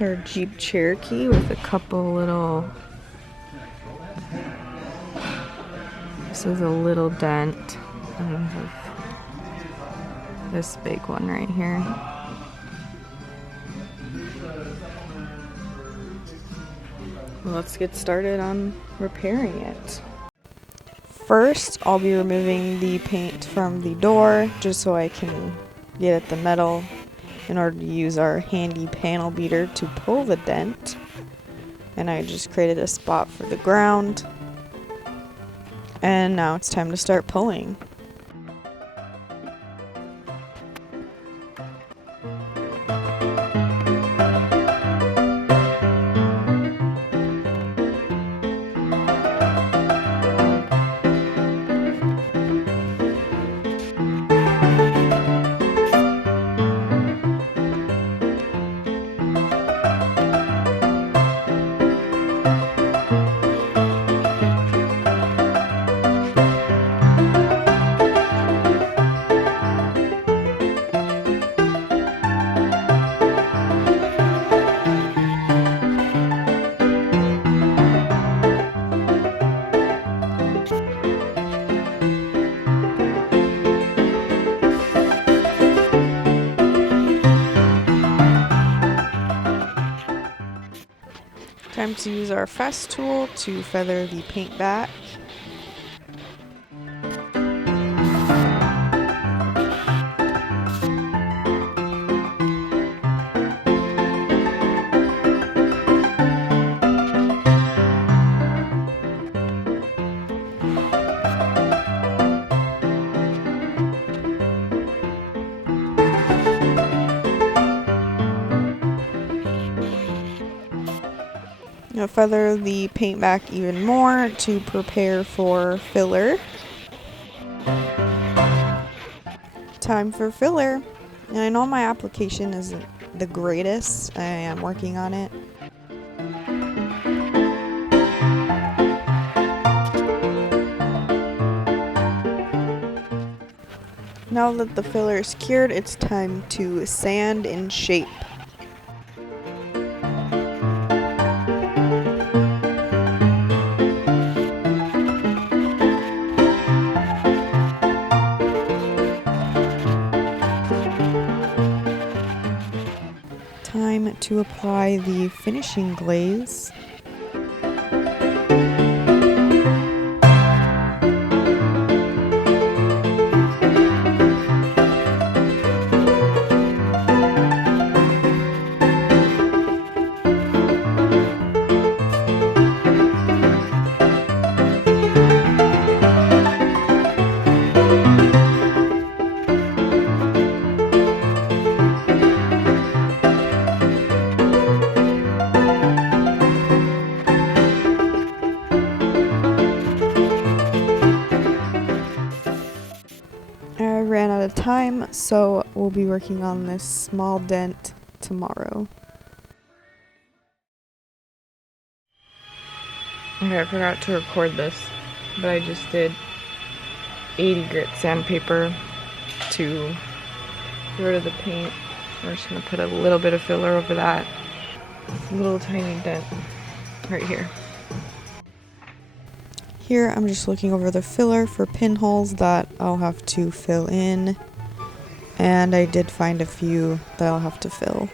Our Jeep Cherokee with a couple little... This is a little dent. And this big one right here. Let's get started on repairing it. First, I'll be removing the paint from the door just so I can get at the metal in order to use our handy panel beater to pull the dent. And I just created a spot for the ground. And now it's time to start pulling. Time to use our fast tool to feather the paint back. Now feather the paint back even more to prepare for filler. Time for filler. And I know my application isn't the greatest. I am working on it. Now that the filler is cured, it's time to sand and shape. Time to apply the finishing glaze. I ran out of time, so we'll be working on this small dent tomorrow. Okay, I forgot to record this, but I just did 80 grit sandpaper to get rid of the paint. We're just going to put a little bit of filler over that little tiny dent right here. Here I'm just looking over the filler for pinholes that I'll have to fill in, and I did find a few that I'll have to fill.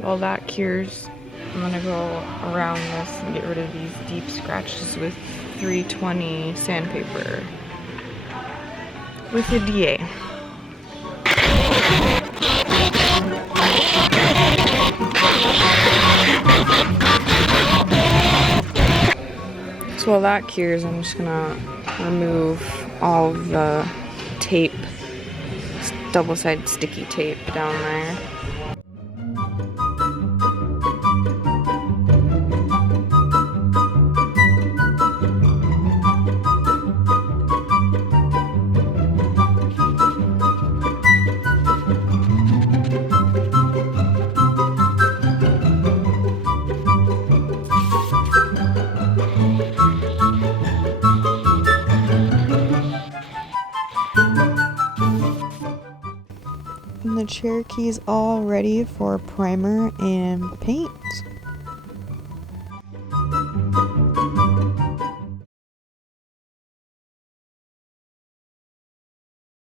While that cures, I'm gonna go around this and get rid of these deep scratches with 320 sandpaper with a DA. So while that cures, I'm just gonna remove all of the tape, double-sided sticky tape down there. the Cherokee is all ready for primer and paint.